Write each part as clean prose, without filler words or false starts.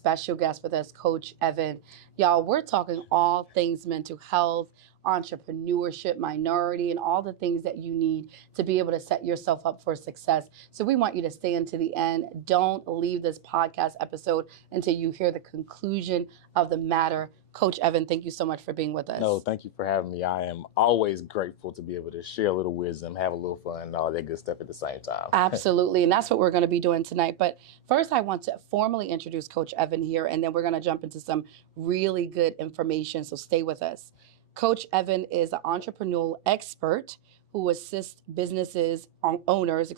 special guest with us, Coach Evan. Y'all, we're talking all things mental health, entrepreneurship, minority, and all the things that you need to be able to set yourself up for success. So we want you to stay until the end. Don't leave this podcast episode until you hear the conclusion of the matter. Coach Evan, thank you so much for being with us. No, thank you for having me. I am always grateful to be able to share a little wisdom, have a little fun, and all that good stuff at the same time. Absolutely. And that's what we're going to be doing tonight. But first, I want to formally introduce Coach Evan here, and then we're going to jump into some really good information. So stay with us. Coach Evan is an entrepreneurial expert who assists businesses, owners,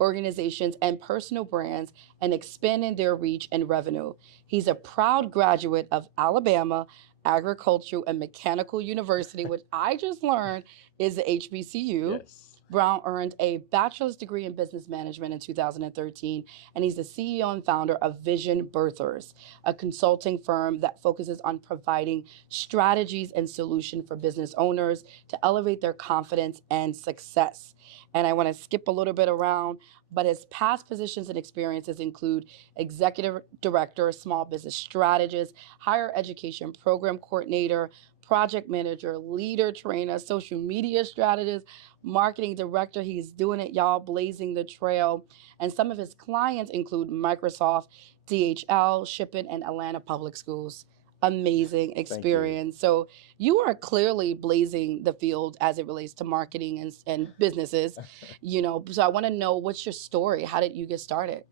organizations, and personal brands in expanding their reach and revenue. He's a proud graduate of Alabama Agricultural and Mechanical University, which I just learned is the HBCU. Yes. Brown earned a bachelor's degree in business management in 2013, and he's the CEO and founder of Vision Birthers, a consulting firm that focuses on providing strategies and solutions for business owners to elevate their confidence and success. And I want to skip a little bit around, but his past positions and experiences include executive director, small business strategist, higher education program coordinator, project manager, leader trainer, social media strategist, marketing director. He's doing it, y'all, blazing the trail. And some of his clients include Microsoft, DHL, Shipping, and Atlanta Public Schools. Amazing experience. So you are clearly blazing the field as it relates to marketing and businesses, So I want to know, what's your story? How did you get started?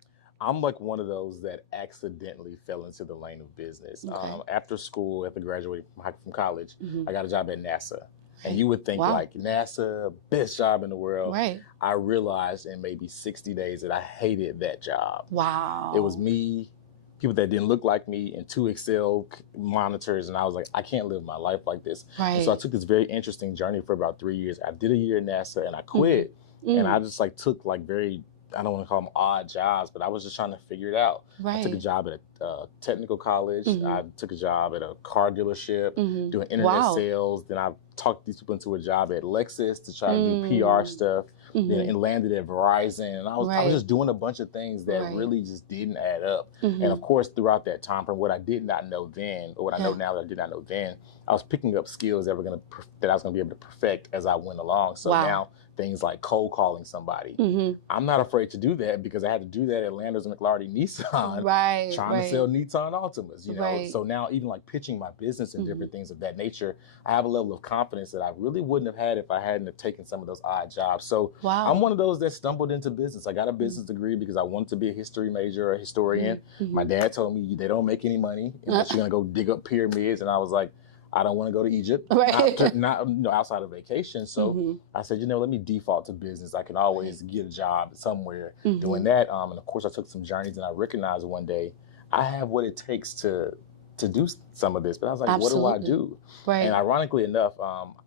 I'm like one of those that accidentally fell into the lane of business. Okay. After school, after graduating from college, Mm-hmm. I got a job at NASA. And you would think, Wow. like, NASA, best job in the world. Right. I realized in maybe 60 days that I hated that job. Wow. It was me, people that didn't look like me, and 2 Excel monitors. And I was like, I can't live my life like this. Right. And so I took this very interesting journey for about 3 years. I did a year at NASA and I quit. Mm-hmm. And I just took very, I don't want to call them odd jobs, but I was just trying to figure it out. Right. I took a job at a technical college. Mm-hmm. I took a job at a car dealership, Mm-hmm. doing internet Wow. sales. Then I talked these people into a job at Lexus to try to do PR stuff. Mm-hmm. Then it landed at Verizon. And I was just doing a bunch of things that Right. really just didn't add up. Mm-hmm. And of course, throughout that time from what I did not know then, or what I know now that I did not know then, I was picking up skills that I was going to be able to perfect as I went along. So Wow. now things like cold calling somebody. Mm-hmm. I'm not afraid to do that because I had to do that at Landers and McLarty Nissan, Right. trying to sell Nissan Altimas, Right. So now even pitching my business and different things of that nature, I have a level of confidence that I really wouldn't have had if I hadn't have taken some of those odd jobs. So Wow. I'm one of those that stumbled into business. I got a business degree because I wanted to be a history major or a historian. Mm-hmm. My dad told me they don't make any money unless you're going to go dig up pyramids. And I was like, I don't want to go to Egypt, Right. not outside of vacation. So I said, let me default to business. I can always get a job somewhere doing that. And of course, I took some journeys and I recognized one day I have what it takes to do some of this. But I was like, Absolutely. what do I do? Right. And ironically enough,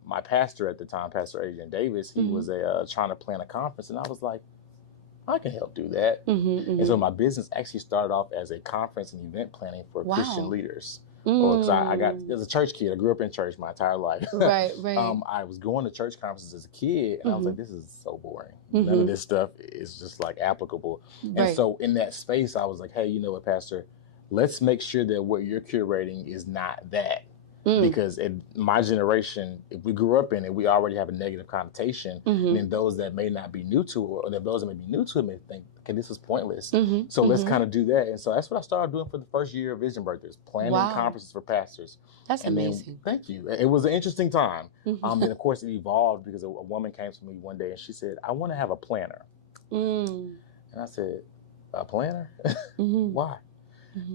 my pastor at the time, Pastor Adrian Davis, he was trying to plan a conference. And I was like, I can help do that. And so my business actually started off as a conference and event planning for Christian leaders. Because I got, as a church kid, I grew up in church my entire life. Right. I was going to church conferences as a kid, and I was like, this is so boring. None of this stuff is just applicable. Right. And so in that space, I was like, hey, you know what, Pastor? Let's make sure that what you're curating is not that. Because in my generation, if we grew up in it, we already have a negative connotation. And then those that may not be new to it, or those that may be new to it may think, okay, this is pointless. So let's kind of do that. And so that's what I started doing for the first year of Vision Birthers, planning conferences for pastors. That's and amazing. Then, thank you. It was an interesting time. And of course, it evolved because a woman came to me one day and she said, I want to have a planner. And I said, a planner? Why?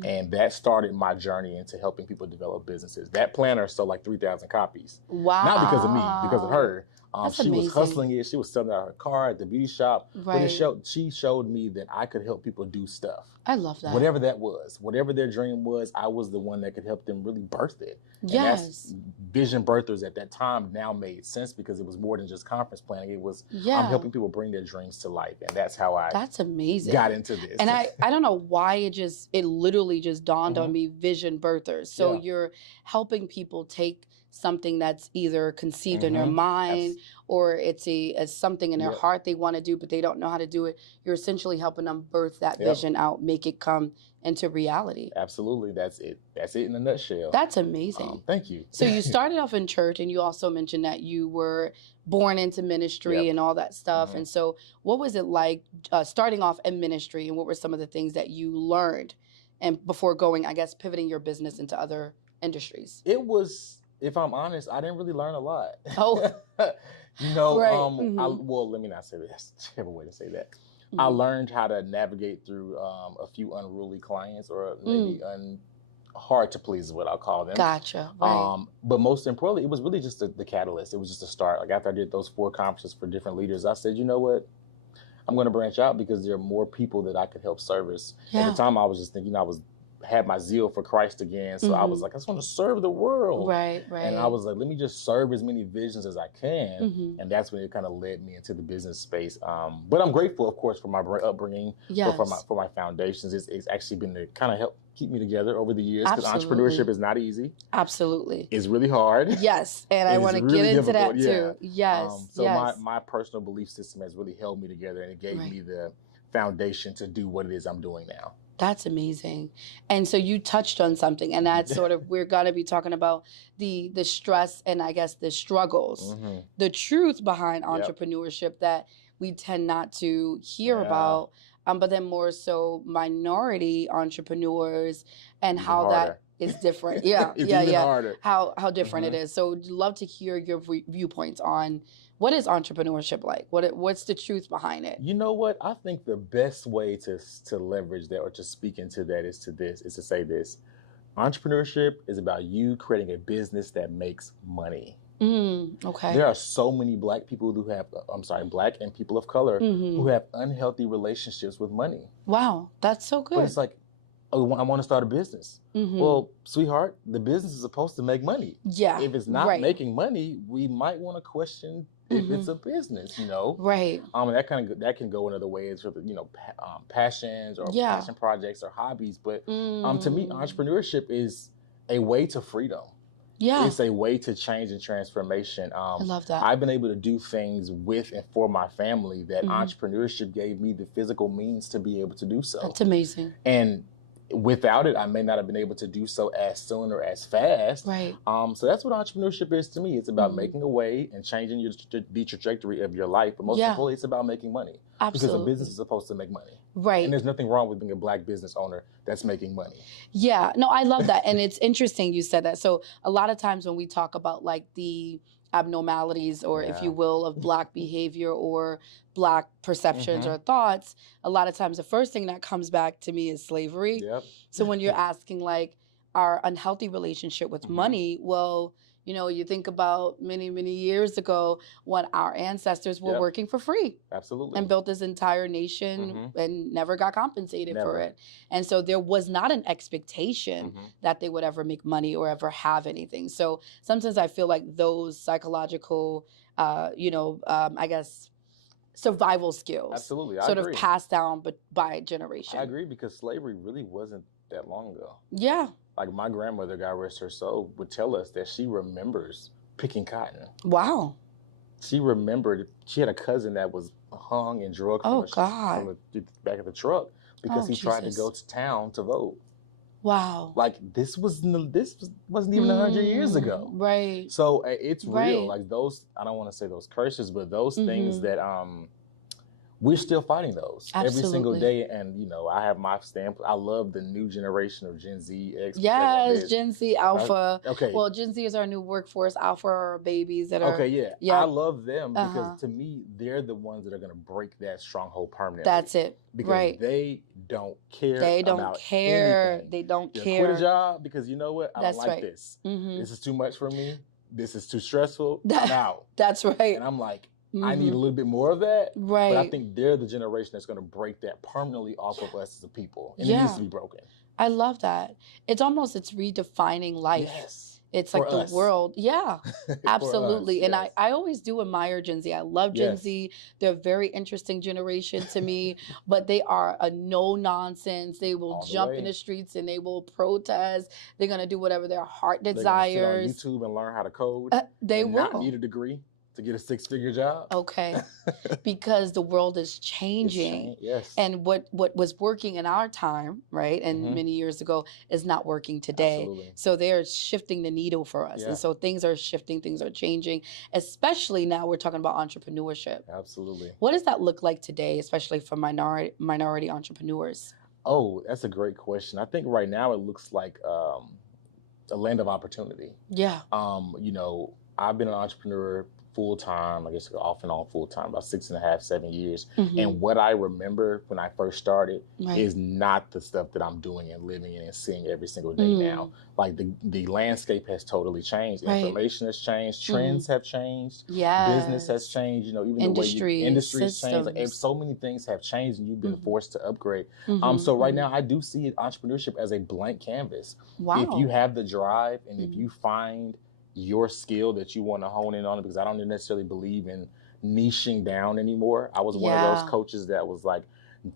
And that started my journey into helping people develop businesses. That planner sold 3,000 copies. Wow. Not because of me, because of her. That's she amazing. was hustling it. She was selling it at her car at the beauty shop. Right. But she showed me that I could help people do stuff. I love that. Whatever that was, whatever their dream was, I was the one that could help them really birth it. And Yes. that's Vision Birthers at that time now made sense because it was more than just conference planning. It was I'm helping people bring their dreams to life. And that's how I That's amazing. got into this. And I don't know why it literally just dawned on me, Vision Birthers. So you're helping people take something that's either conceived in their mind or it's something in their heart they want to do, but they don't know how to do it. You're essentially helping them birth that vision out, make it come into reality. Absolutely. That's it. That's it in a nutshell. That's amazing. Thank you. So you started off in church, and you also mentioned that you were born into ministry and all that stuff. And so what was it like starting off in ministry, and what were some of the things that you learned and before going, I guess, pivoting your business into other industries? It was, if I'm honest, I didn't really learn a lot. Oh. You know, right. well, let me not say that. That's a terrible way to say that. I learned how to navigate through a few unruly clients, or maybe hard to please is what I'll call them. Gotcha. Right. But most importantly, it was really just the catalyst. It was just a start. Like after I did those 4 conferences for different leaders, I said, you know what? I'm going to branch out because there are more people that I could help service. At the time, I was just thinking, had my zeal for Christ again. So I was like, I just want to serve the world. Right. And I was like, let me just serve as many visions as I can. And that's when it kind of led me into the business space. But I'm grateful, of course, for my upbringing, for my foundations. It's actually been to kind of help keep me together over the years, because entrepreneurship is not easy. Absolutely. It's really hard. Yes. And I want to get into that too. Yes. So my personal belief system has really held me together, and it gave me the foundation to do what it is I'm doing now. That's amazing. And so you touched on something, and that's sort of, we're going to be talking about the stress and I guess the struggles, the truth behind entrepreneurship that we tend not to hear about, but then more so minority entrepreneurs and how that is different. Harder. How different it is. So I'd love to hear your viewpoints on what is entrepreneurship like? What's the truth behind it? You know what? I think the best way to leverage that or to speak into that is to say this. Entrepreneurship is about you creating a business that makes money. Okay. There are so many Black people Black and people of color who have unhealthy relationships with money. Wow, that's so good. But it's like, oh, I want to start a business. Well, sweetheart, the business is supposed to make money. Yeah. If it's not making money, we might want to question if it's a business, Right. And that can go in other ways with, passions or passion projects or hobbies. But to me, entrepreneurship is a way to freedom. Yeah. It's a way to change and transformation. I love that. I've been able to do things with and for my family that entrepreneurship gave me the physical means to be able to do so. That's amazing. And without it, I may not have been able to do so as soon or as fast. Right. So that's what entrepreneurship is to me. It's about making a way and changing the trajectory of your life. But most importantly, it's about making money. Absolutely. Because a business is supposed to make money. Right. And there's nothing wrong with being a Black business owner that's making money. Yeah. No, I love that. And it's interesting you said that. So a lot of times when we talk about like the abnormalities or if you will of Black behavior or Black perceptions or thoughts, a lot of times the first thing that comes back to me is slavery. Yep. So when you're asking like our unhealthy relationship with money, well, you think about many, many years ago when our ancestors were working for free. Absolutely. And built this entire nation and never got compensated for it. And so there was not an expectation that they would ever make money or ever have anything. So sometimes I feel like those psychological, I guess, survival skills Absolutely. sort of passed down by generation. I agree, because slavery really wasn't that long ago. Yeah. Like my grandmother, God rest her soul, would tell us that she remembers picking cotton. Wow. She remembered, she had a cousin that was hung and drugged from the back of the truck because he tried to go to town to vote. Wow. Like this wasn't even 100 years ago. Right. So it's real. Like those, I don't want to say those curses, but those things that we're still fighting those every single day. And, I have my stamp. I love the new generation of Gen Z. Yes, Gen Z, Alpha. Okay. Well, Gen Z is our new workforce. Alpha are babies that are. Okay, yeah. I love them because to me, they're the ones that are going to break that stronghold permanently. That's it. Because they don't care. They don't about care. Anything. They don't They'll care. quit a job because you know what? I don't like this. This is too much for me. This is too stressful. I'm out. That's right. And I'm like, I need a little bit more of that. Right. But I think they're the generation that's going to break that permanently off of us as a people. And it needs to be broken. I love that. It's redefining life. Yes. It's For like the us. world. Yeah, absolutely. For us, And yes. I always do admire Gen Z. I love Gen Yes. Z. They're a very interesting generation to me, but they are a no nonsense. They will All the jump in way. the streets and they will protest. They're going to do whatever their heart They're going to sit on desires. YouTube and learn how to code They and not will. need a degree to get a 6-figure job. Okay. Because the world is changing. Yes. And what was working in our time, right, and many years ago, is not working today. Absolutely. So they're shifting the needle for us. Yeah. And so things are shifting, things are changing, especially now we're talking about entrepreneurship. Absolutely. What does that look like today, especially for minority entrepreneurs? Oh, that's a great question. I think right now it looks like a land of opportunity. Yeah. You know, I've been an entrepreneur full-time, I guess off and on full-time, about 6.5, 7 years. And what I remember when I first started is not the stuff that I'm doing and living in and seeing every single day now. Like the landscape has totally changed. Information has changed. Trends have changed. Business has changed. You know, even industries, the way industries systems. changed. Like, so many things have changed and you've been forced to upgrade. So right now I do see entrepreneurship as a blank canvas. Wow. If you have the drive and if you find your skill that you want to hone in on, because I don't necessarily believe in niching down anymore. I was one of those coaches that was like,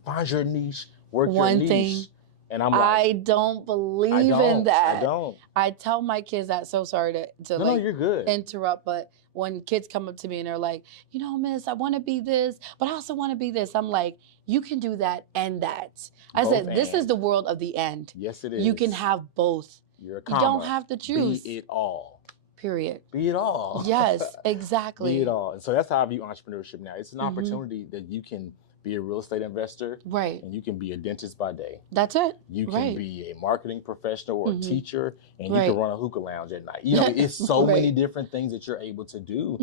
find your niche, work your niche. And I'm like, I don't believe in that. I don't. I tell my kids that. So sorry to No, you're good. interrupt, but when kids come up to me and they're like, you know, miss, I want to be this, but I also want to be this. I'm like, you can do that and that. I said, this is the world of the end. Yes, it is. You can have both. You're a You comma. don't have to choose. Be it all. Period. Be it all. Yes, exactly. Be it all. And so that's how I view entrepreneurship now. It's an opportunity that you can be a real estate investor. Right. And you can be a dentist by day. That's it. You can be a marketing professional or a teacher, and you can run a hookah lounge at night. You know, it's so many different things that you're able to do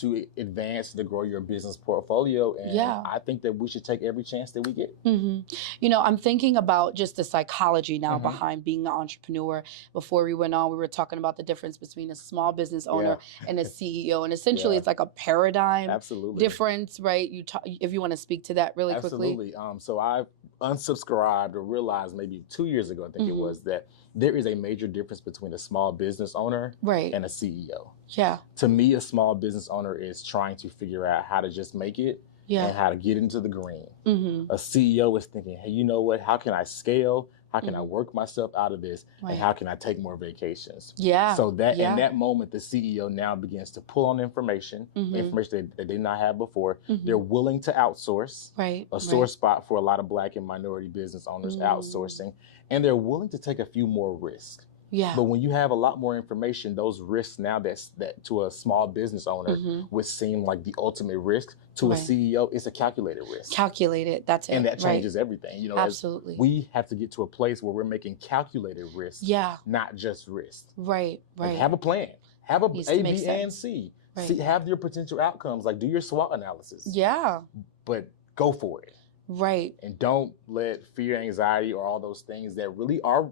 to advance, to grow your business portfolio. And I think that we should take every chance that we get. You know, I'm thinking about just the psychology now behind being an entrepreneur. Before we went on, we were talking about the difference between a small business owner and a CEO. And essentially, it's like a paradigm difference, right? If you want to speak to that really quickly. So I unsubscribed or realized maybe 2 years ago, I think it was, that there is a major difference between a small business owner and a CEO. Yeah. To me, a small business owner is trying to figure out how to just make it and how to get into the green. A CEO is thinking, hey, you know what? How can I scale? How can I work myself out of this? And how can I take more vacations? Yeah. So that in that moment, the CEO now begins to pull on information that they did not have before. They're willing to outsource. A sore spot for a lot of Black and minority business owners, outsourcing. And they're willing to take a few more risks. Yeah. But when you have a lot more information, those risks now that to a small business owner would seem like the ultimate risk, to a CEO, it's a calculated risk. Calculated, that's it. And that changes everything. You know, absolutely. We have to get to a place where we're making calculated risks, not just risks. Right. Like, have a plan. Have a A, B, and C. Have your potential outcomes. Like, do your SWOT analysis. Yeah. But go for it. Right. And don't let fear, anxiety, or all those things that really are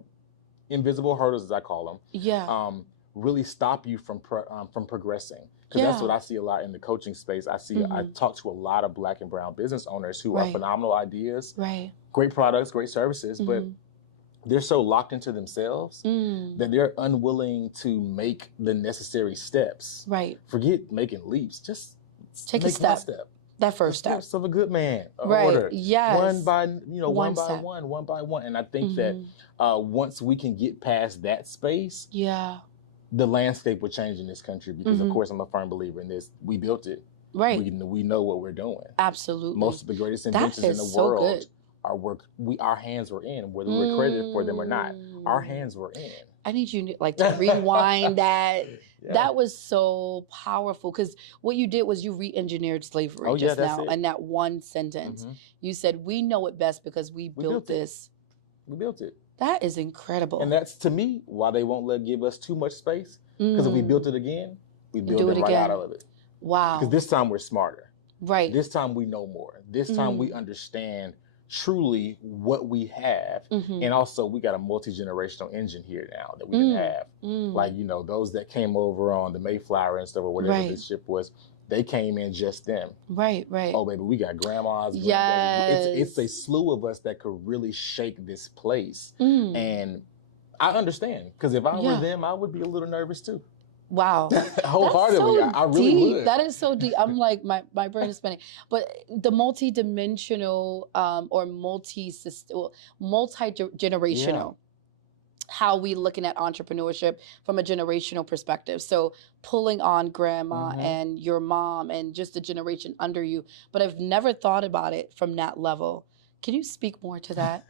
invisible hurdles, as I call them, really stop you from progressing. Because that's what I see a lot in the coaching space. I talk to a lot of Black and brown business owners who are phenomenal ideas, great products, great services, but they're so locked into themselves that they're unwilling to make the necessary steps. Right. Forget making leaps. Just take a step. That first step. Steps of a good man. Order. Yes. One by one. And I think that once we can get past that space, the landscape will change in this country, because of course I'm a firm believer in this. We built it. Right. We know what we're doing. Absolutely. Most of the greatest inventions in the world our hands were in, whether we're credited for them or not. Our hands were in. I need you to rewind that. Yeah. That was so powerful, because what you did was you re-engineered slavery just now in that one sentence. You said, we know it best because we built this. We built it. That is incredible. And that's, to me, why they won't give us too much space. Because if we built it again, we build it right out of it. Wow. Because this time we're smarter. Right. This time we know more. This time we understand truly what we have. And also we got a multi-generational engine here now that we didn't have. Like, you know, those that came over on the Mayflower and stuff, or whatever this ship was, they came in just them. Right. Oh, baby, we got grandmas. Yes. It's a slew of us that could really shake this place. And I understand, because if I were Yeah. them, I would be a little nervous too. Wow. Wholeheartedly, That's so I really deep. would. That is so deep. I'm like, my brain is spinning. But the multi-dimensional or multi-generational, how we looking at entrepreneurship from a generational perspective. So pulling on grandma and your mom and just the generation under you. But I've never thought about it from that level. Can you speak more to that?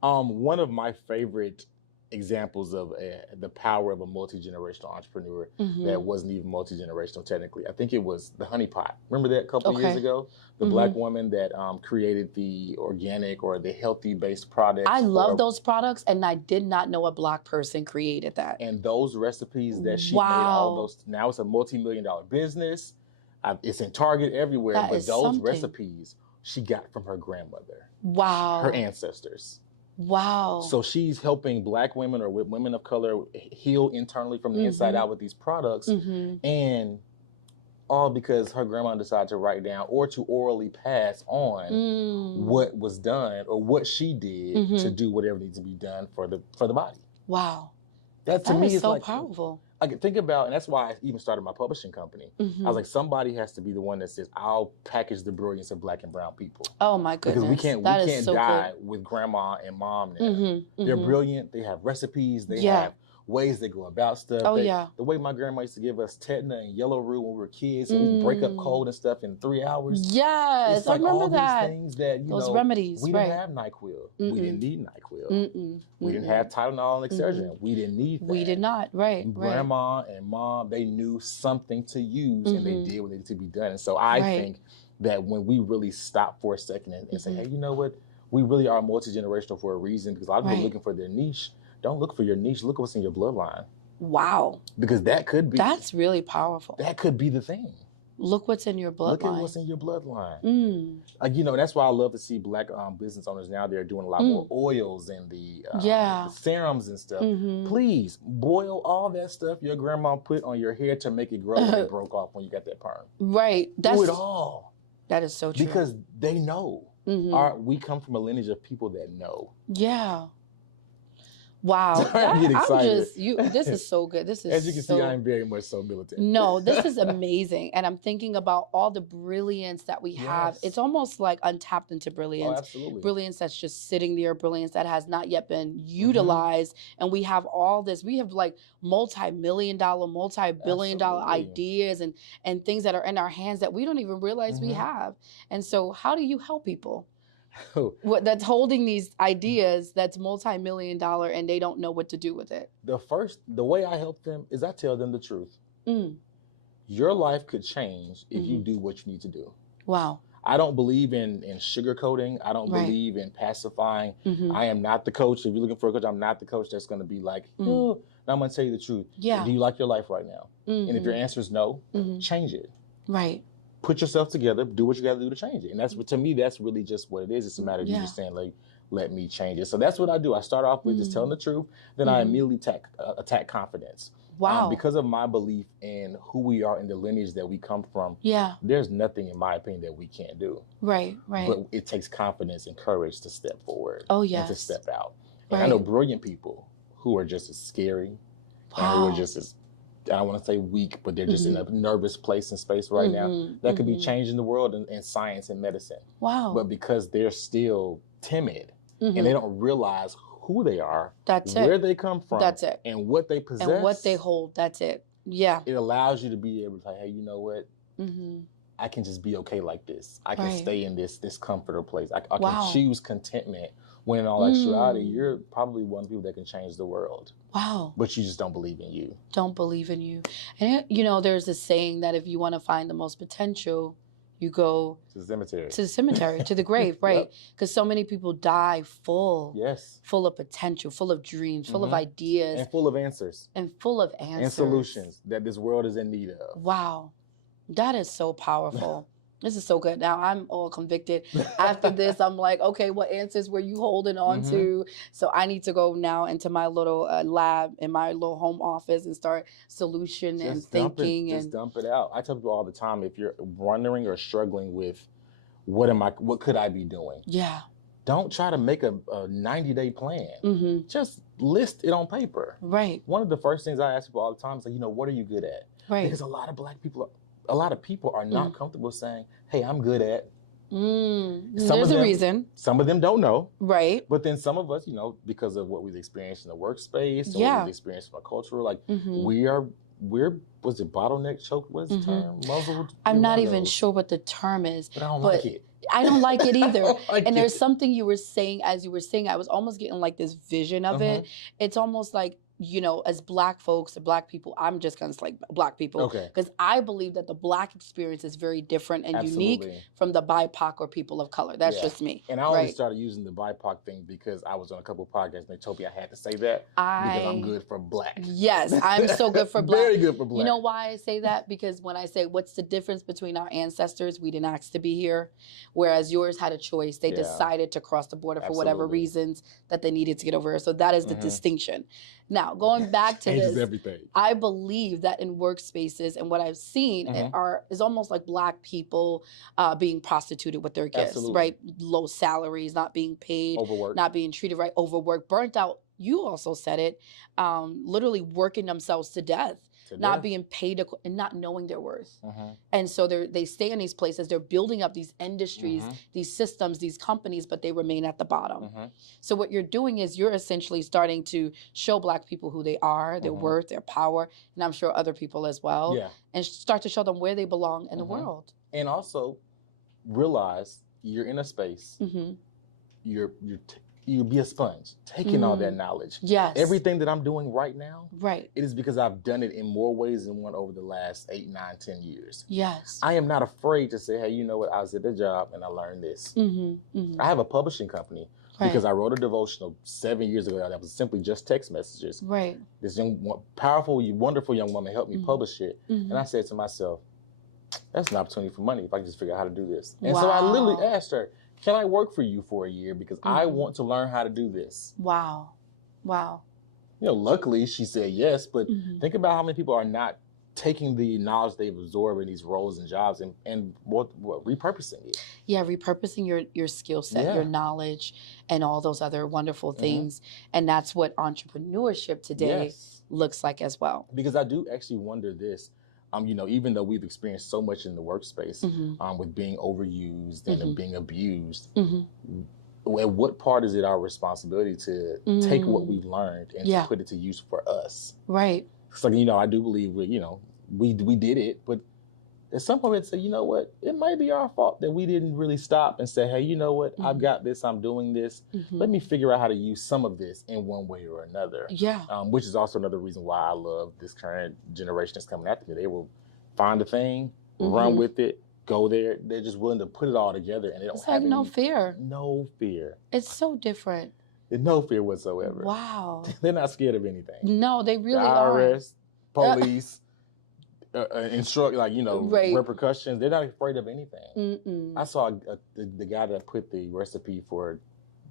One of my favorite examples of the power of a multi-generational entrepreneur that wasn't even multi-generational technically. I think it was the honey pot. Remember that a couple of years ago? The black woman that created the organic or the healthy based products. I love those products, and I did not know a black person created that. And those recipes that she made, all those, now it's a multi-million-dollar business. It's in Target everywhere, but those recipes she got from her grandmother. Wow. Her ancestors. Wow. So she's helping black women or women of color heal internally from the inside out with these products. And all because her grandma decided to write down or to orally pass on what was done or what she did to do whatever needs to be done for the body. Wow. That to me is so like powerful. I could think about, and that's why I even started my publishing company. I was like, somebody has to be the one that says, I'll package the brilliance of black and brown people. Oh my goodness. Because we can't die with grandma and mom now. They're brilliant. They have recipes. They have ways they go about stuff. The way my grandma used to give us tetna and yellow root when we were kids, and we'd break up cold and stuff in 3 hours. Yes, it's like I remember all that. These things that, those remedies, we didn't have NyQuil. We didn't need NyQuil. We didn't have Tylenol and Excedrin. We didn't need that. We did not, right. Grandma and mom, they knew something to use and they did what needed to be done. And so I think that when we really stop for a second and say, hey, you know what? We really are multi-generational for a reason, because a lot of people are looking for their niche. Don't look for your niche. Look at what's in your bloodline. Wow. Because that could be. That's really powerful. That could be the thing. Look what's in your bloodline. Look at what's in your bloodline. That's why I love to see black business owners now. They're doing a lot more oils and the serums and stuff. Please boil all that stuff your grandma put on your hair to make it grow when it broke off when you got that perm. Right. Do it all. That is so true. Because they know. We come from a lineage of people that know. Yeah. Wow. I'm getting excited. This is so good. This is As you can see, I'm very much so militant. No, this is amazing. And I'm thinking about all the brilliance that we have. It's almost like untapped into brilliance. Oh, absolutely. Brilliance that's just sitting there, brilliance that has not yet been utilized. And we have all this. We have like multi-million-dollar, multi-billion-dollar ideas and things that are in our hands that we don't even realize we have. And so how do you help people? That's holding these ideas that's multi-million-dollar and they don't know what to do with it? The way I help them is I tell them the truth. Your life could change if you do what you need to do. Wow. I don't believe in sugarcoating. I don't believe in pacifying. I am not the coach. If you're looking for a coach, I'm not the coach that's going to be like, no, I'm going to tell you the truth. Yeah. Do you like your life right now? And if your answer is no, change it. Right. Put yourself together, do what you got to do to change it. And that's, to me, that's really just what it is. It's a matter of you just saying, like, let me change it. So that's what I do. I start off with just telling the truth. Then I immediately attack confidence. Wow. Because of my belief in who we are and the lineage that we come from, there's nothing, in my opinion, that we can't do. Right, right. But it takes confidence and courage to step forward. Oh, yes. And to step out. And I know brilliant people who are just as scary and who are just as, I don't want to say weak, but they're just in a nervous place and space right now that could be changing the world in science and medicine. Wow. But because they're still timid and they don't realize who they are, where they come from, and what they possess, and what they hold. That's it. Yeah. It allows you to be able to say, hey, you know what? I can just be okay like this. I can stay in this comfortable place. I can choose contentment. When in all actuality, you're probably one of the people that can change the world. Wow. But you just don't believe in you. Don't believe in you. And, there's this saying that if you want to find the most potential, you go to the cemetery. To the cemetery, to the grave, right? Because so many people die full. Yes. Full of potential, full of dreams, full of ideas. And full of answers. And full of answers. And solutions that this world is in need of. Wow. That is so powerful. This is so good. Now I'm all convicted. After this, I'm like, okay, what answers were you holding on to? So I need to go now into my little lab in my little home office and start solution and thinking. Just dump it out. I tell people all the time, if you're wondering or struggling with what could I be doing? Yeah. don't try to make a 90-day plan. Just list it on paper. Right. One of the first things I ask people all the time is, like, what are you good at? Right. Because a lot of people are not comfortable saying, hey, I'm good at. There's a reason. Some of them don't know. Right. But then some of us, because of what we've experienced in the workspace, or what we've experienced from our culture, like we're was it bottleneck, choked? What's the term? Muzzled? I'm not even sure what the term is. But I don't like it. I don't like it either. There's something you were saying, as you were saying, I was almost getting like this vision of it. It's almost like, as Black folks or Black people, I'm just going to say Black people. Because I believe that the Black experience is very different and unique from the BIPOC or people of color. That's just me. And I only started using the BIPOC thing because I was on a couple of podcasts and they told me I had to say that because I'm good for Black. Yes, I'm so good for Black. Very good for Black. You know why I say that? Because when I say what's the difference between our ancestors, we didn't ask to be here, whereas yours had a choice. They decided to cross the border for whatever reasons that they needed to get over here. So that is the distinction. Now, going back to this, everything. I believe that in workspaces and what I've seen is almost like Black people being prostituted with their gifts, right? Low salaries, not being paid, overworked, not being treated right, overworked, burnt out. You also said it, literally working themselves to death. Not being paid and not knowing their worth. And so they stay in these places, they're building up these industries, these systems, these companies, but they remain at the bottom. So what you're doing is you're essentially starting to show Black people who they are, their worth, their power, and I'm sure other people as well, and start to show them where they belong in the world. And also realize you're in a space, you be a sponge, taking all that knowledge. Yes. Everything that I'm doing right now, right, it is because I've done it in more ways than one over the last 8, 9, 10 years. Yes. I am not afraid to say, hey, you know what? I was at the job and I learned this. I have a publishing company because I wrote a devotional 7 years ago that was simply just text messages. Right. This powerful, wonderful young woman helped me publish it. And I said to myself, that's an opportunity for money if I can just figure out how to do this. And so I literally asked her, can I work for you for a year because I want to learn how to do this? Wow. Luckily she said yes, but think about how many people are not taking the knowledge they've absorbed in these roles and jobs and repurposing it. Yeah, repurposing your skill set, your knowledge, and all those other wonderful things. And that's what entrepreneurship today looks like as well. Because I do actually wonder this. Even though we've experienced so much in the workspace with being overused and being abused, at what part is it our responsibility to take what we've learned and to put it to use for us? Right. So, I do believe we did it, but at some point we'd say, you know what, it might be our fault that we didn't really stop and say, hey, you know what, I've got this, I'm doing this. Let me figure out how to use some of this in one way or another. Yeah. Which is also another reason why I love this current generation that's coming after me. They will find a thing, run with it, go there. They're just willing to put it all together and they don't have no fear. No fear. It's so different. There's no fear whatsoever. Wow. They're not scared of anything. No, they really IRS, police, repercussions. They're not afraid of anything. I saw the guy that put the recipe for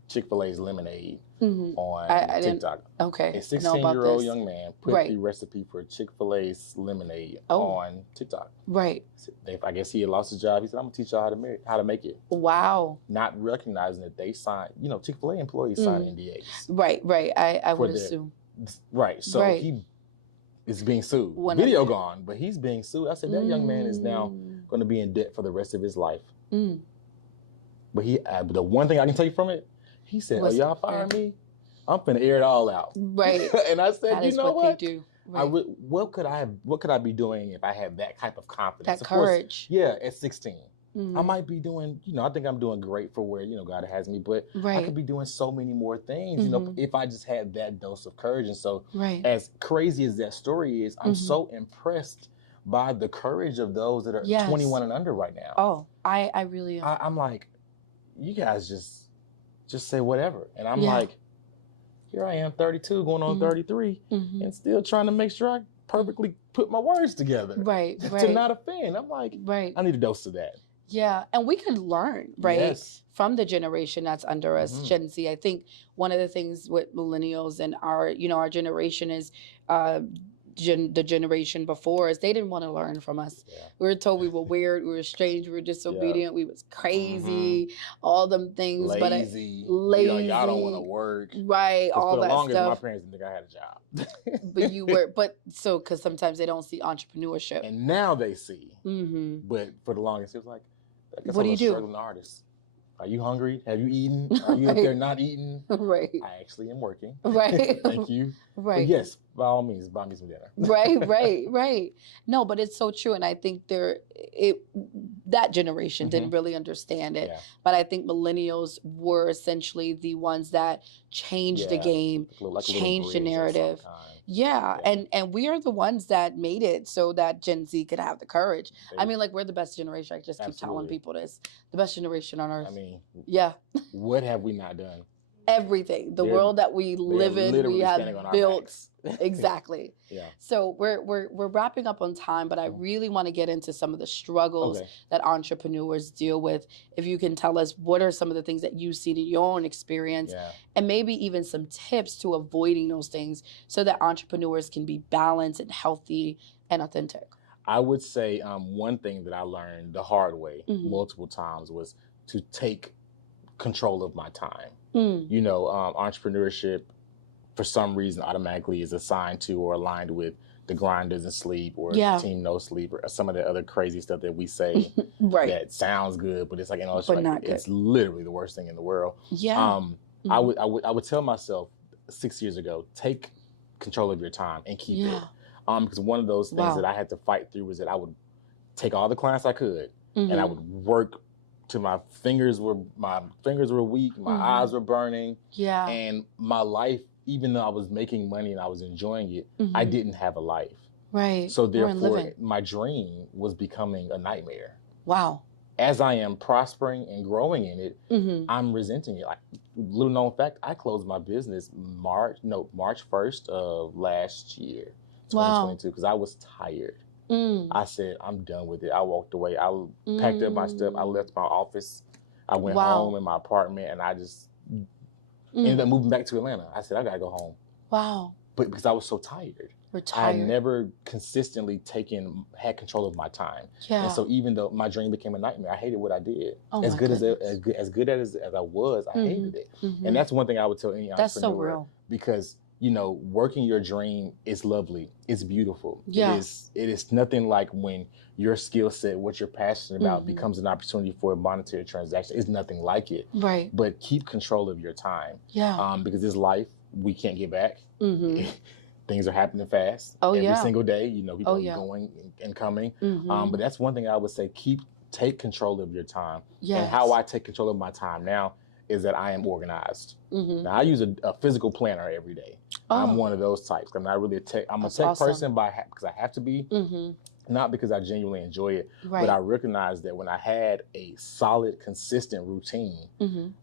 Chick-fil-A's lemonade on TikTok. Okay. A 16-year-old young man put the recipe for Chick-fil-A's lemonade on TikTok. Right. I guess he had lost his job. He said, I'm going to teach y'all how to make it. Wow. Not recognizing that they signed, Chick-fil-A employees sign NDAs. Right. I would assume. Right. So he is being sued. Video gone, but he's being sued. I said, that young man is now going to be in debt for the rest of his life. But the one thing I can take from it, he said, y'all fire me? I'm finna air it all out. Right. And I said, you know what? They do. Right. What could I be doing if I had that type of confidence? That courage. At 16. I might be doing, I think I'm doing great for where, God has me, but I could be doing so many more things, if I just had that dose of courage. And so as crazy as that story is, I'm so impressed by the courage of those that are 21 and under right now. Oh, I really am. I'm like, you guys just say whatever. And I'm like, here I am, 32, going on 33, and still trying to make sure I perfectly put my words together. Right. To not offend. I'm like, I need a dose of that. Yeah, and we can learn, from the generation that's under us, Gen Z. I think one of the things with millennials and our generation is the generation before us, they didn't want to learn from us. Yeah. We were told we were weird, we were strange, we were disobedient, we was crazy, all them things. Lazy. Lazy. Y'all don't want to work. Right, all for the that longest, stuff. my parents didn't think I had a job. But you were, because sometimes they don't see entrepreneurship. And now they see. But for the longest, it was like, I guess what do you do? Struggling artist. Are you hungry? Have you eaten? Are you up there not eating? Right. I actually am working. Right. Thank you. Right. But yes, by all means, buy me some dinner. Right. No, but it's so true. And I think that generation didn't really understand it. Yeah. But I think millennials were essentially the ones that changed the game, changed the narrative. Yeah. And we are the ones that made it so that Gen Z could have the courage. I mean, like, we're the best generation. I just keep telling people this. The best generation on earth. I mean, yeah. What have we not done? Everything. The world that we live in, we have built. Exactly. Yeah. So we're wrapping up on time, but I really want to get into some of the struggles that entrepreneurs deal with. If you can tell us, what are some of the things that you've seen in your own experience, and maybe even some tips to avoiding those things so that entrepreneurs can be balanced and healthy and authentic. I would say one thing that I learned the hard way multiple times was to take control of my time. You know, entrepreneurship for some reason automatically is assigned to or aligned with the grind doesn't sleep or team no sleep or some of the other crazy stuff that we say that sounds good, but it's like, it's, but like, it's literally the worst thing in the world. I would tell myself 6 years ago, take control of your time and keep it. Because one of those things that I had to fight through was that I would take all the clients I could and I would work till my fingers were weak, my eyes were burning. And my life, even though I was making money and I was enjoying it, I didn't have a life. Right. So therefore, my dream was becoming a nightmare. Wow. As I am prospering and growing in it, I'm resenting it. Like, little known fact, I closed my business March 1st of last year, 2022, because I was tired. I said, I'm done with it. I walked away. I packed up my stuff. I left my office. I went home in my apartment, and I just ended up moving back to Atlanta. I said, I got to go home. Wow. But because I was so tired. I had never consistently had control of my time. And so even though my dream became a nightmare, I hated what I did. As good as I was, I hated it. And that's one thing I would tell any entrepreneur. That's so real. Because, working your dream is lovely. It's beautiful. Yeah. It is nothing like when your skill set, what you're passionate about, becomes an opportunity for a monetary transaction. It's nothing like it. Right. But keep control of your time. Yeah. Because this life, we can't get back. Things are happening fast. Every single day, people are going and coming. But that's one thing I would say, take control of your time. Yes. And how I take control of my time now is that I am organized. Now, I use a physical planner every day. I'm one of those types. I'm not really I'm a tech person because I have to be, not because I genuinely enjoy it, but I recognize that when I had a solid, consistent routine,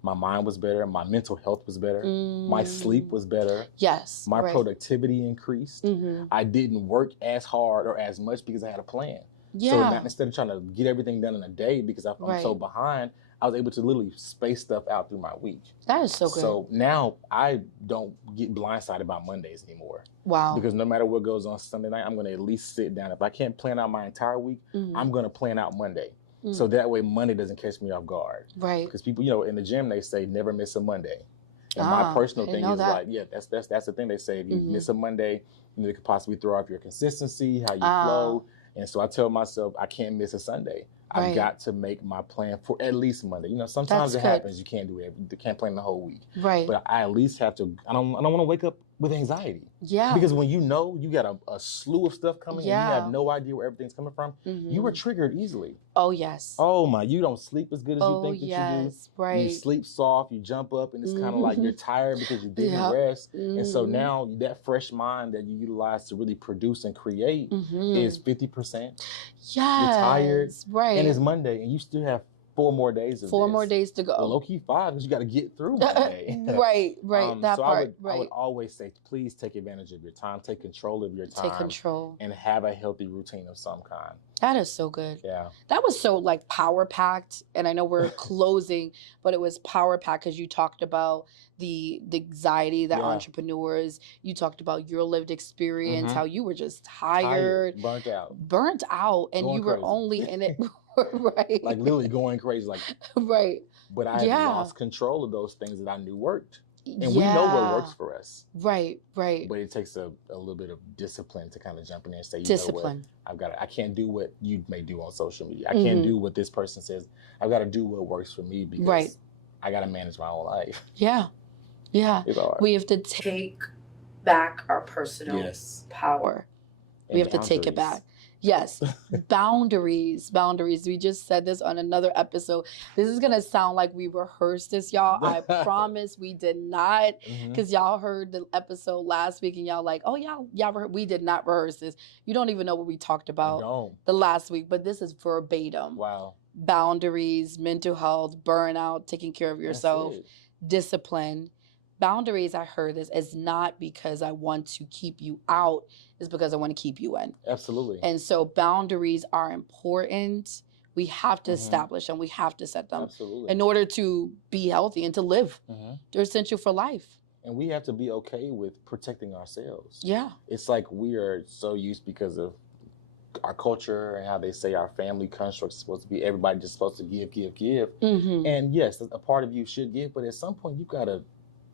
my mind was better, my mental health was better, my sleep was better. Yes. My productivity increased. I didn't work as hard or as much because I had a plan. So now, instead of trying to get everything done in a day because I'm so behind, I was able to literally space stuff out through my week. That is so good. So now I don't get blindsided by Mondays anymore. Wow. Because no matter what goes on Sunday night, I'm going to at least sit down. If I can't plan out my entire week, I'm going to plan out Monday. So that way Monday doesn't catch me off guard. Right. Because people, in the gym, they say never miss a Monday. And my personal thing is that's the thing they say. If you miss a Monday, it could possibly throw off your consistency, how you flow. And so I tell myself I can't miss a Sunday. I've got to make my plan for at least Monday. Sometimes it happens. You can't do it. You can't plan the whole week. Right. But I at least have to. I don't want to wake up with anxiety. Yeah. Because when you got a slew of stuff coming and you have no idea where everything's coming from, you are triggered easily. Oh, yes. Oh, my. You don't sleep as good as you think that you do. Right. You sleep soft. You jump up and it's kind of like you're tired because you didn't rest. And so now that fresh mind that you utilize to really produce and create is 50%. Yes. You're tired. Right. And it's Monday and you still have 4 more days of 4 this. more days to go. Well, low-key 5, because you got to get through one day. Right, that so part. I would always say, please take advantage of your time, take control of your time. Take control. And have a healthy routine of some kind. That is so good. Yeah. That was so like power-packed. And I know we're closing, but it was power-packed because you talked about the anxiety that entrepreneurs, you talked about your lived experience, how you were just tired, burnt out, and going you were crazy. only in it. Right. Like literally going crazy. Like right. But I had lost control of those things that I knew worked. And we know what works for us. Right. But it takes a little bit of discipline to kind of jump in there and say, you know what, I can't do what you may do on social media. I can't do what this person says. I've got to do what works for me because I got to manage my own life. Yeah. It's hard. We have to take back our personal power. We have to take it back. Yes. Boundaries. We just said this on another episode. This is going to sound like we rehearsed this, y'all. I promise we did not. Because y'all heard the episode last week and y'all like, oh, y'all we did not rehearse this. You don't even know what we talked about the last week. But this is verbatim. Wow. Boundaries, mental health, burnout, taking care of yourself, discipline. Boundaries, I heard this, is not because I want to keep you out, it's because I want to keep you in. Absolutely. And so boundaries are important. We have to establish them. We have to set them in order to be healthy and to live. They're essential for life. And we have to be okay with protecting ourselves. Yeah. It's like we are so used because of our culture and how they say our family construct is supposed to be everybody just supposed to give. And yes, a part of you should give, but at some point you've got to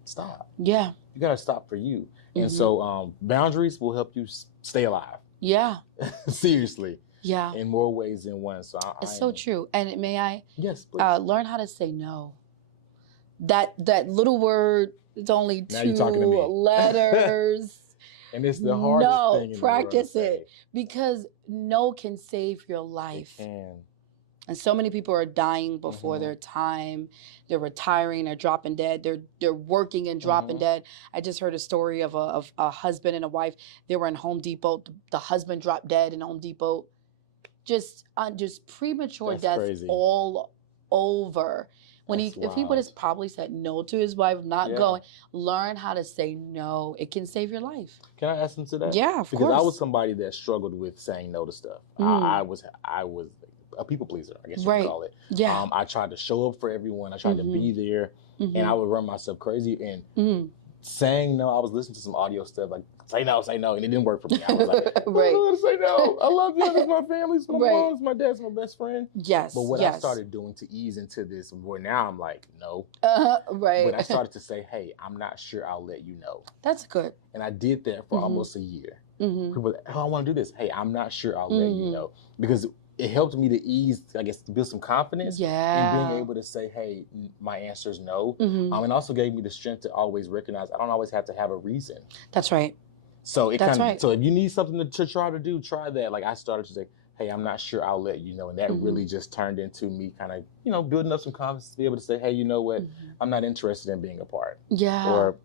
stop. Yeah. You got to stop for you. And so boundaries will help you stay alive. Yeah. Seriously. Yeah. In more ways than one. So it's so true. And may I learn how to say no? That little word, it's only now 2 letters. And it's the hardest thing in practice the world it. Because no can save your life. It can. And so many people are dying before their time. They're retiring, they're dropping dead. They're working and dropping dead. I just heard a story of a husband and a wife. They were in Home Depot. The husband dropped dead in Home Depot. Just premature deaths all over. If he would have probably said no to his wife, not going, learn how to say no. It can save your life. Can I ask him to that? Yeah, of course. Because I was somebody that struggled with saying no to stuff. I was a people pleaser, I guess you could call it. Yeah. I tried to show up for everyone. I tried to be there, and I would run myself crazy. And saying no, I was listening to some audio stuff like say no, and it didn't work for me. I was like, I don't know how to say no. I love you. This is my family. It's my mom. It's my dad. It's my best friend. Yes. But what I started doing to ease into this, where now I'm like, no. But I started to say, hey, I'm not sure I'll let you know. That's good. And I did that for almost a year. People were like, oh, I want to do this. Hey, I'm not sure I'll let you know. Because it helped me to ease, I guess, to build some confidence in being able to say, hey, my answer is no. And also gave me the strength to always recognize I don't always have to have a reason. That's right. So so if you need something to try to do, try that. Like I started to say, hey, I'm not sure I'll let you know. And that really just turned into me kind of, building up some confidence to be able to say, hey, you know what? I'm not interested in being a part. Yeah. Or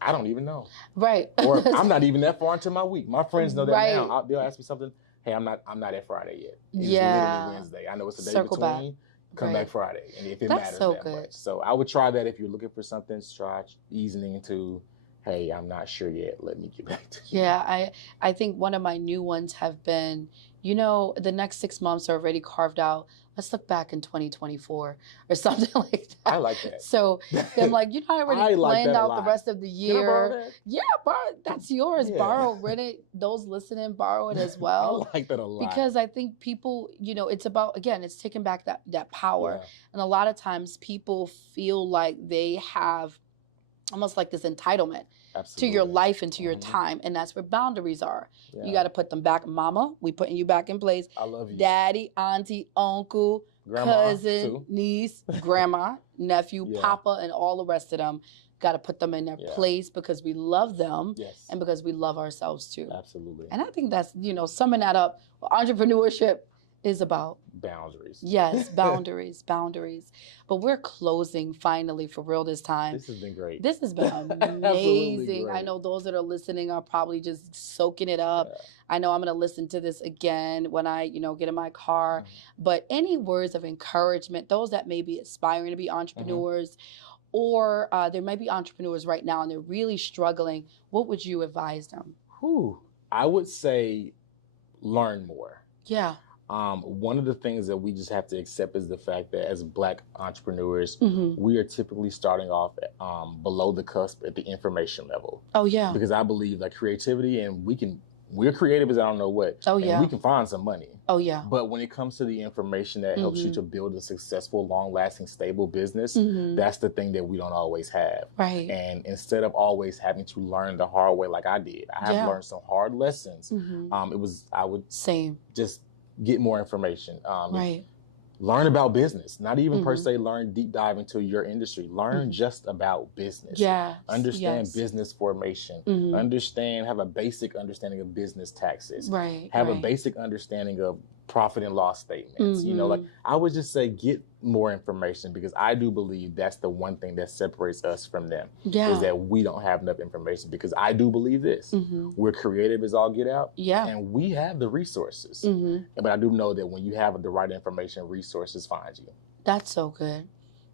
I don't even know. Right. Or I'm not even that far into my week. My friends know that now. They'll ask me something. Hey, I'm not at Friday yet. It's literally Wednesday. I know it's the day Circle between. Back. Come back Friday. And if it matters that much. So I would try that if you're looking for something, try easing into, hey, I'm not sure yet. Let me get back to you. Yeah, I think one of my new ones have been, the next 6 months are already carved out. Let's look back in 2024 or something like that. I like that. So I'm like, I already planned out the rest of the year. Can I borrow that? Yeah, that's yours. Yeah. Borrow, rent it. Those listening, borrow it as well. I like that a lot. Because I think people, it's about, again, it's taking back that power. Yeah. And a lot of times people feel like they have almost like this entitlement to your life and to your time. And that's where boundaries are. Yeah. You got to put them back. Mama, we putting you back in place. I love you. Daddy, auntie, uncle, grandma, cousin, niece, grandma, nephew, papa, and all the rest of them. Got to put them in their place because we love them and because we love ourselves too. Absolutely. And I think that's, summing that up, entrepreneurship is about. Boundaries. Yes, boundaries, boundaries. But we're closing finally for real this time. This has been great. This has been amazing. I know those that are listening are probably just soaking it up. Yeah. I know I'm going to listen to this again when I, get in my car. But any words of encouragement, those that may be aspiring to be entrepreneurs, or there might be entrepreneurs right now and they're really struggling, what would you advise them? I would say learn more. Yeah. One of the things that we just have to accept is the fact that as Black entrepreneurs, we are typically starting off below the cusp at the information level. Oh, yeah. Because I believe that creativity, and we're creative as I don't know what. Oh, yeah. And we can find some money. Oh, yeah. But when it comes to the information that helps you to build a successful, long-lasting, stable business, that's the thing that we don't always have. Right. And instead of always having to learn the hard way like I did, I have learned some hard lessons. I would just get more information. Right. Learn about business, not even per se learn deep dive into your industry. Learn just about business. Yeah. Understand business formation. Have a basic understanding of business taxes. Right. Have a basic understanding of profit and loss statements. I would just say get more information, because I do believe that's the one thing that separates us from them is that we don't have enough information, because I do believe this. We're creative as all get out. Yeah. And we have the resources. But I do know that when you have the right information, resources find you. That's so good.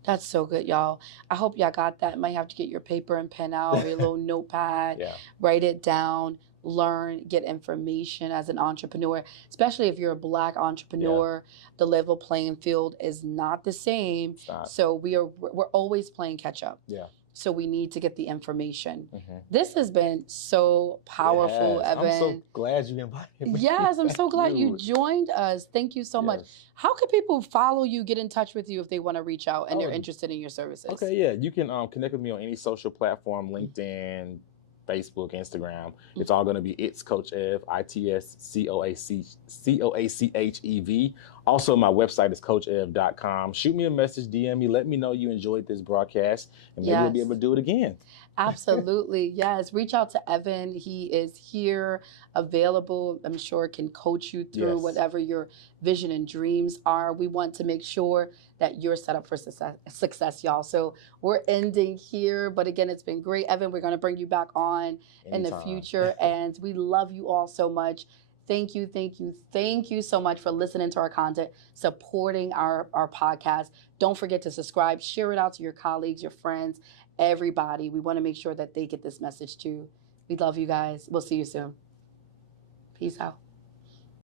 That's so good, y'all. I hope y'all got that. Might have to get your paper and pen out, or your little notepad, write it down, learn, get information as an entrepreneur, especially if you're a Black entrepreneur. The level playing field is not the same. So we're always playing catch up. Yeah. So we need to get the information. This has been so powerful, Evan. I'm so glad you invited me. Yes, I'm so glad you joined us. Thank you so much. How can people follow you, get in touch with you if they want to reach out and they're interested in your services? Okay, yeah. You can connect with me on any social platform, LinkedIn, Facebook, Instagram. It's all going to be It's Coach Ev, ITSCOACHEV. Also, my website is coachev.com. Shoot me a message, DM me, let me know you enjoyed this broadcast, and maybe we'll be able to do it again. Absolutely. Yes. Reach out to Evan. He is here, available. I'm sure can coach you through whatever your vision and dreams are. We want to make sure that you're set up for success, y'all. So we're ending here. But again, it's been great. Evan, we're going to bring you back on in the future. And we love you all so much. Thank you, thank you, thank you so much for listening to our content, supporting our podcast. Don't forget to subscribe, share it out to your colleagues, your friends, everybody. We want to make sure that they get this message too. We love you guys. We'll see you soon. Peace out.